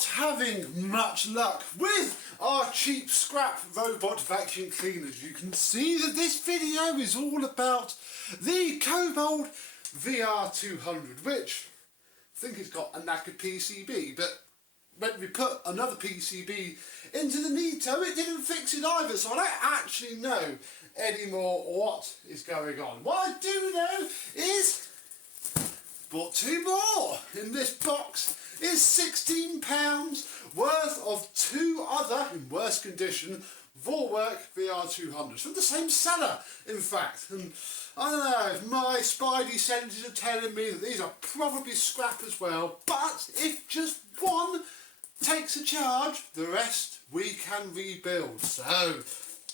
not having much luck with our cheap scrap robot vacuum cleaners. You can see that this video is all about the Kobold VR200, which I think it's got a knackered PCB, but when we put another PCB into the Nito, it didn't fix it either, so I don't actually know anymore what is going on. What I do know is bought two more. In this box is £16 worth of two other, in worse condition, Vorwerk VR200s from the same seller, in fact. And I don't know, my spidey senses are telling me that these are probably scrap as well, but if just one takes a charge, the rest we can rebuild. So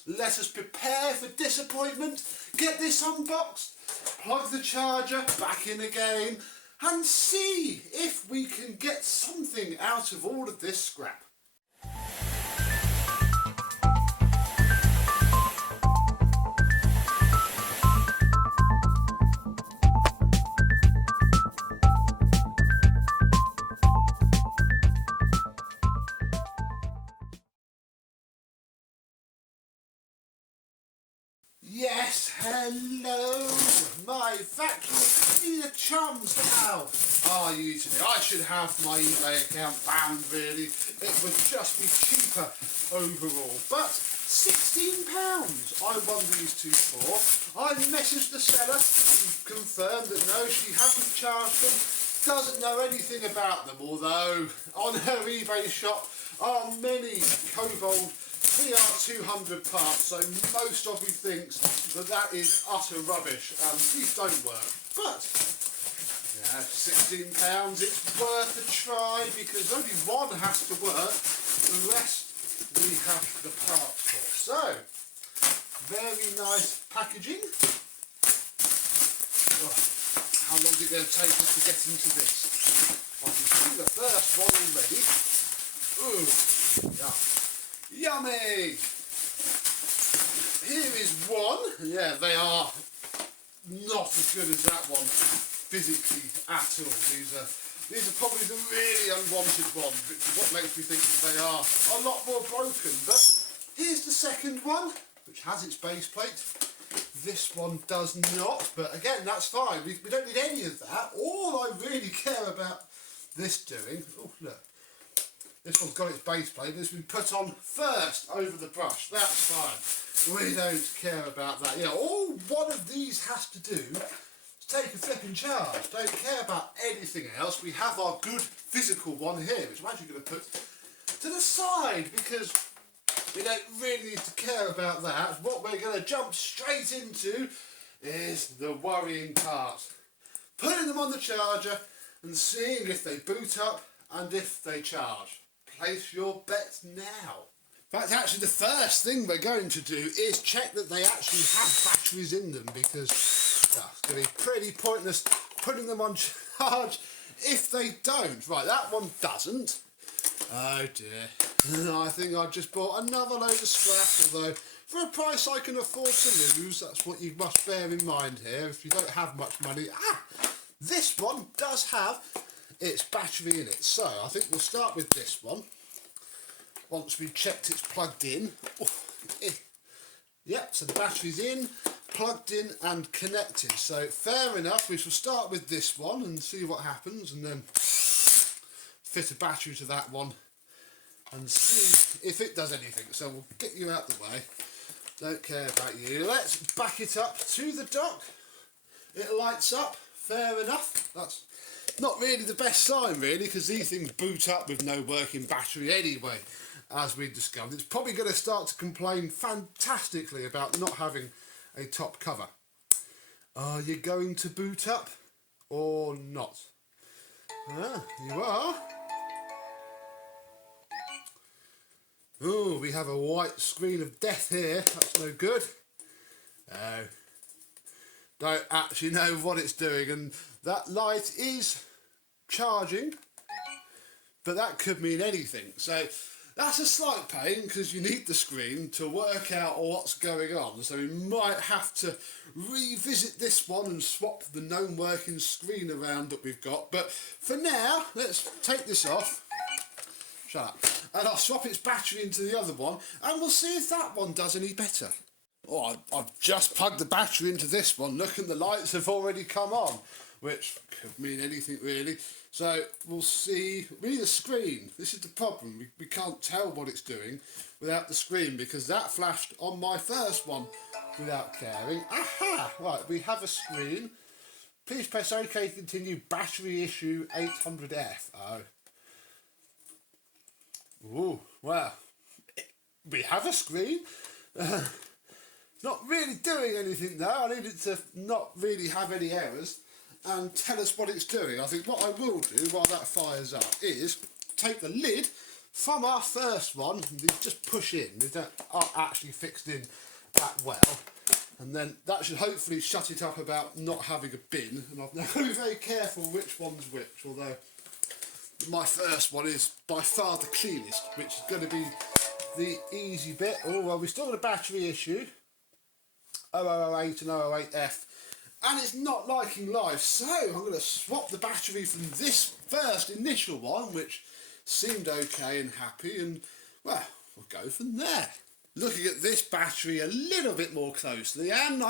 let us prepare for disappointment, get this unboxed, plug the charger back in again, and see if we can get something out of all of this scrap. Yes, hello, my vacuum cleaner chums. How are you today? I should have my eBay account banned, really. It would just be cheaper overall. But £16 I won these two for. I messaged the seller and confirmed that no, she hasn't charged them, doesn't know anything about them, although on her eBay shop are many Kobold VR200 parts, so most of you thinks that that is utter rubbish and these don't work. But yeah, £16, it's worth a try because only one has to work, the rest we have the parts for. So, very nice packaging. Oh, how long is it going to take us to get into this? I can see the first one already. Ooh, yeah. Yummy! Here is one. Yeah, they are not as good as that one physically at all. These are probably the really unwanted ones, which is what makes me think that they are a lot more broken. But here's the second one, which has its base plate. This one does not, but again, that's fine. We don't need any of that. All I really care about this doing, oh look, this one's got its base plate, and it's been put on first over the brush. That's fine. We don't care about that. Yeah, all one of these has to do is take a flipping charge. Don't care about anything else. We have our good physical one here, which I'm actually going to put to the side because we don't really need to care about that. What we're going to jump straight into is the worrying part. Putting them on the charger and seeing if they boot up and if they charge. Place your bets now. In fact, actually the first thing we're going to do is check that they actually have batteries in them, because it's going to be pretty pointless putting them on charge if they don't. Right, that one doesn't. Oh dear. I think I've just bought another load of scrap, although for a price I can afford to lose. That's what you must bear in mind here if you don't have much money. This one does have its battery in it, so I think we'll start with this one once we've checked it's plugged in. Yep, so the battery's in, plugged in and connected, so fair enough. We shall start with this one and see what happens, and then fit a battery to that one and see if it does anything. So we'll get you out the way, don't care about you. Let's back it up to the dock. It lights up, fair enough. That's not really the best sign, really, because these things boot up with no working battery anyway, as we discovered. It's probably going to start to complain fantastically about not having a top cover. Are you going to boot up or not? You are. Oh, we have a white screen of death here. That's no good. No. Don't actually know what it's doing, and that light is charging, but that could mean anything. So that's a slight pain because you need the screen to work out what's going on. So we might have to revisit this one and swap the known working screen around that we've got. But for now, let's take this off shut up. And I'll swap its battery into the other one, and we'll see if that one does any better. Oh, I've just plugged the battery into this one. Look, and the lights have already come on, which could mean anything really. So we'll see. We need a screen. This is the problem. We can't tell what it's doing without the screen, because that flashed on my first one without caring. Aha! Right, we have a screen. Please press OK to continue. Battery issue 800F. Oh. Ooh, well, we have a screen. Not really doing anything though. I need it to not really have any errors and tell us what it's doing. I think what I will do while that fires up is take the lid from our first one and just push in. They aren't actually fixed in that well. And then that should hopefully shut it up about not having a bin. And I've now got to be very careful which one's which, although my first one is by far the cleanest, which is going to be the easy bit. Oh, well, we've still got a battery issue. 0008 and 008F. And it's not liking life, so I'm going to swap the battery from this first initial one, which seemed okay and happy, and, well, we'll go from there. Looking at this battery a little bit more closely, and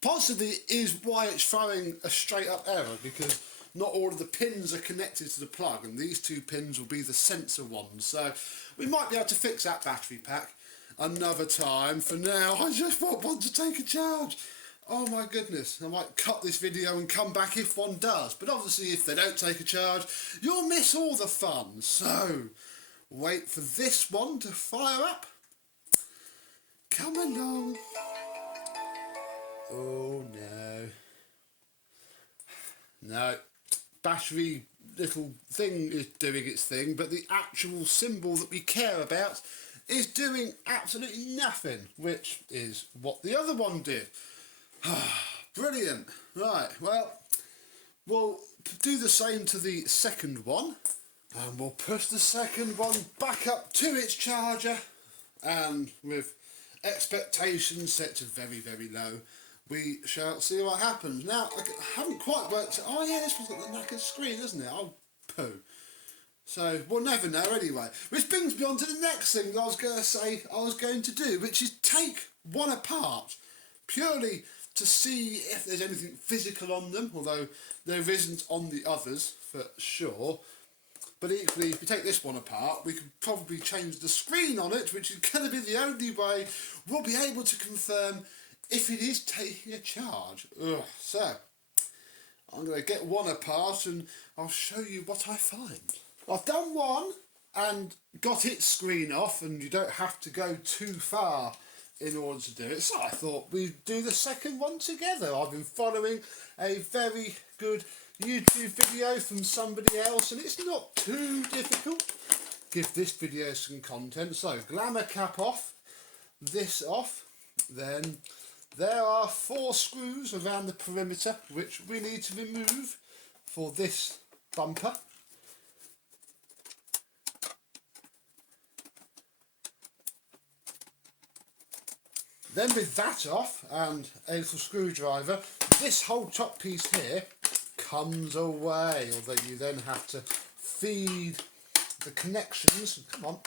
possibly is why it's throwing a straight up error, because not all of the pins are connected to the plug, and these two pins will be the sensor ones, so we might be able to fix that battery pack another time. For now, I just want one to take a charge. Oh my goodness, I might cut this video and come back if one does, but obviously if they don't take a charge, you'll miss all the fun. So, wait for this one to fire up. Come along. Oh no. No, battery little thing is doing its thing, but the actual symbol that we care about is doing absolutely nothing, which is what the other one did. Brilliant. Right, well, we'll do the same to the second one, and we'll push the second one back up to its charger, and with expectations set to very, very low, we shall see what happens. Now, I haven't quite worked out. Oh yeah, this one's got the knackered screen, isn't it? Oh, poo. So, we'll never know anyway. Which brings me on to the next thing that I was going to say I was going to do, which is take one apart, purely to see if there's anything physical on them, although there isn't on the others, for sure. But equally, if we take this one apart, we can probably change the screen on it, which is going to be the only way we'll be able to confirm if it is taking a charge. Ugh. So, I'm going to get one apart and I'll show you what I find. I've done one and got its screen off, and you don't have to go too far in order to do it, so I thought we'd do the second one together. I've been following a very good YouTube video from somebody else, and it's not too difficult. Give this video some content. So, glamour cap off, this off, then there are 4 screws around the perimeter which we need to remove for this bumper. Then with that off and a little screwdriver, this whole top piece here comes away, although you then have to feed the connections, come on,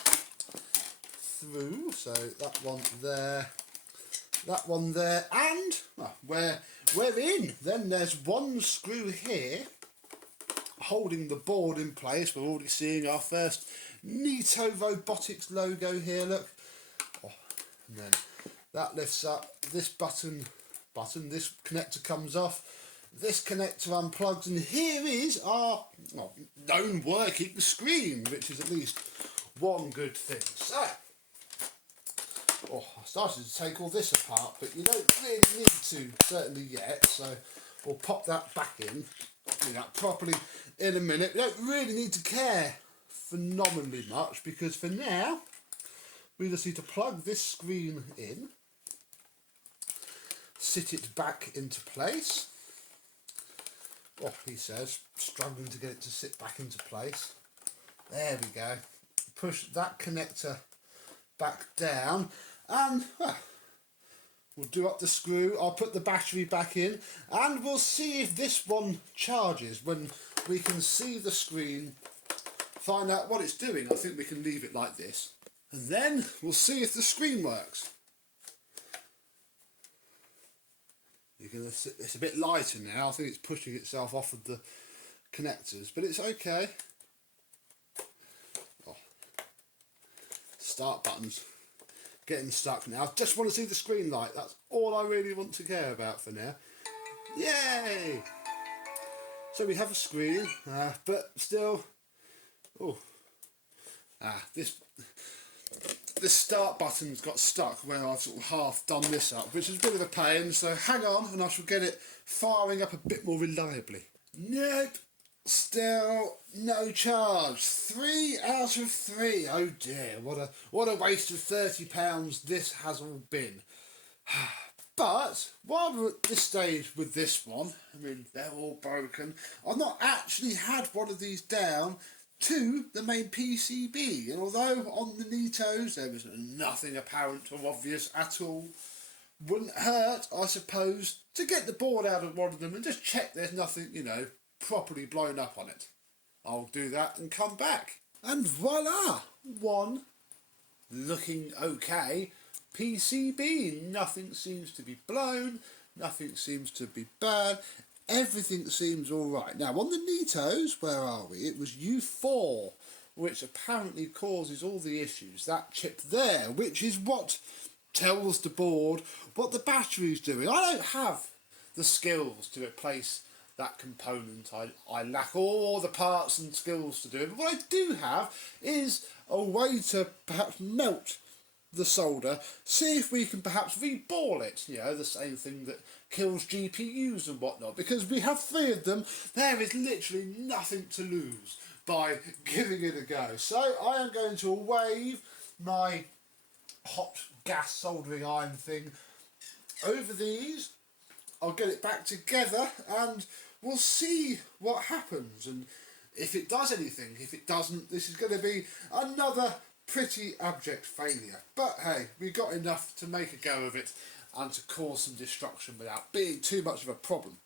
through. So that one there, and well, we're in. Then there's one screw here holding the board in place. We're already seeing our first Neato Robotics logo here, look. Oh, and then that lifts up, this button, this connector comes off, this connector unplugs, and here is our known working screen, which is at least one good thing. So, I started to take all this apart, but you don't really need to, certainly yet, so we'll pop that back in, do that properly in a minute. We don't really need to care phenomenally much, because for now, we just need to plug this screen in, sit it back into place. Oh, he says, struggling to get it to sit back into place. There we go. Push that connector back down, and well, we'll do up the screw. I'll put the battery back in, and we'll see if this one charges when we can see the screen find out what it's doing. I think we can leave it like this. And then we'll see if the screen works. It's a bit lighter now. I think it's pushing itself off of the connectors, but it's okay. Oh. Start buttons. Getting stuck now. I just want to see the screen light. That's all I really want to care about for now. Yay! So we have a screen, but still... Oh. This start button's got stuck where I've sort of half done this up, which is a bit of a pain, so hang on and I shall get it firing up a bit more reliably. Nope, still no charge. 3 out of 3. Oh dear, what a waste of £30 this has all been. But while we're at this stage with this one, I mean they're all broken, I've not actually had one of these down to the main PCB, and although on the Nitos there was nothing apparent or obvious at all, wouldn't hurt, I suppose, to get the board out of one of them and just check there's nothing, you know, properly blown up on it. I'll do that and come back. And voila! One looking okay PCB. Nothing seems to be blown, nothing seems to be bad. Everything seems alright. Now on the Nitos, where are we? It was U4, which apparently causes all the issues. That chip there, which is what tells the board what the battery's doing. I don't have the skills to replace that component. I lack all the parts and skills to do it. But what I do have is a way to perhaps melt the solder, see if we can perhaps reball it, you know, the same thing that kills GPUs and whatnot, because we have 3 of them. There is literally nothing to lose by giving it a go. So I am going to wave my hot gas soldering iron thing over these. I'll get it back together and we'll see what happens, and if it does anything. If it doesn't, this is going to be another pretty abject failure. But hey, we got enough to make a go of it and to cause some destruction without being too much of a problem.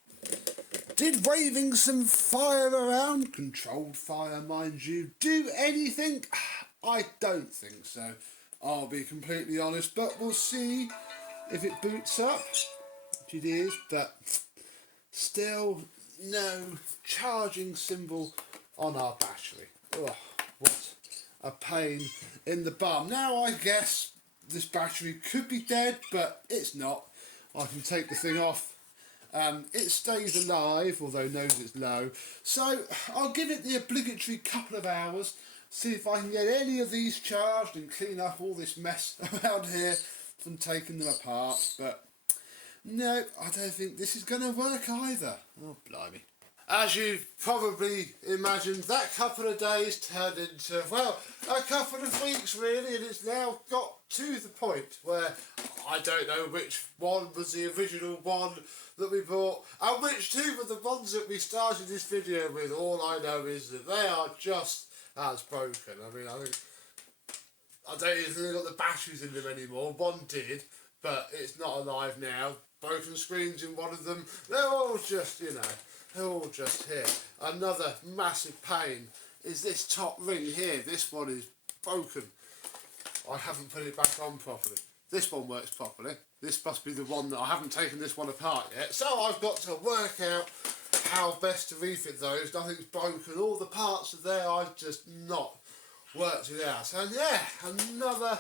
Did waving some fire around, controlled fire mind you, do anything? I don't think so, I'll be completely honest, but we'll see if it boots up, which it is, but still no charging symbol on our battery. Oh, what a pain in the bum. Now I guess this battery could be dead, but it's not. I can take the thing off. It stays alive, although knows it's low. So I'll give it the obligatory couple of hours, see if I can get any of these charged and clean up all this mess around here from taking them apart. But no, I don't think this is going to work either. Oh, blimey. As you probably imagined, that couple of days turned into, well, a couple of weeks really, and it's now got to the point where I don't know which one was the original one that we bought and which two were the ones that we started this video with. All I know is that they are just as broken. I mean, I don't even think they've got the batteries in them anymore. One did, but it's not alive now. Broken screens in one of them. They're all just, you know, they're all just here. Another massive pain is this top ring here. This one is broken. I haven't put it back on properly. This one works properly. This must be the one that I haven't taken this one apart yet. So I've got to work out how best to refit those. Nothing's broken. All the parts are there. I've just not worked it out. And yeah, another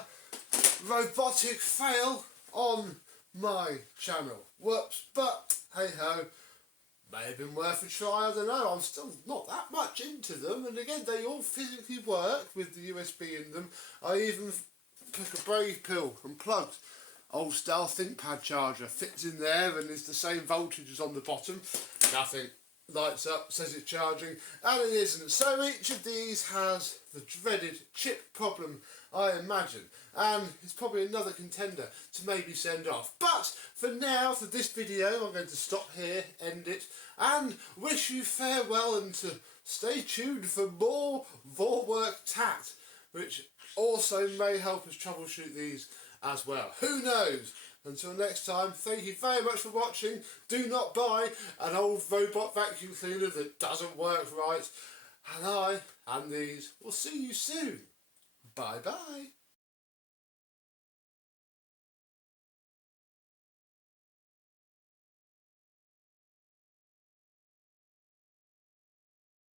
robotic fail on my channel. Whoops. But hey ho. May have been worth a try, I don't know. I'm still not that much into them, and again they all physically work with the USB in them. I even took a brave pill and plugged old style ThinkPad charger, fits in there and is the same voltage as on the bottom. Nothing, lights up, says it's charging, and it isn't. So each of these has the dreaded chip problem, I imagine, and it's probably another contender to maybe send off. But for now, for this video, I'm going to stop here, end it, and wish you farewell, and to stay tuned for more Vorwerk Tact, which also may help us troubleshoot these as well. Who knows? Until next time, thank you very much for watching. Do not buy an old robot vacuum cleaner that doesn't work right, and I and these. We'll see you soon. Bye bye.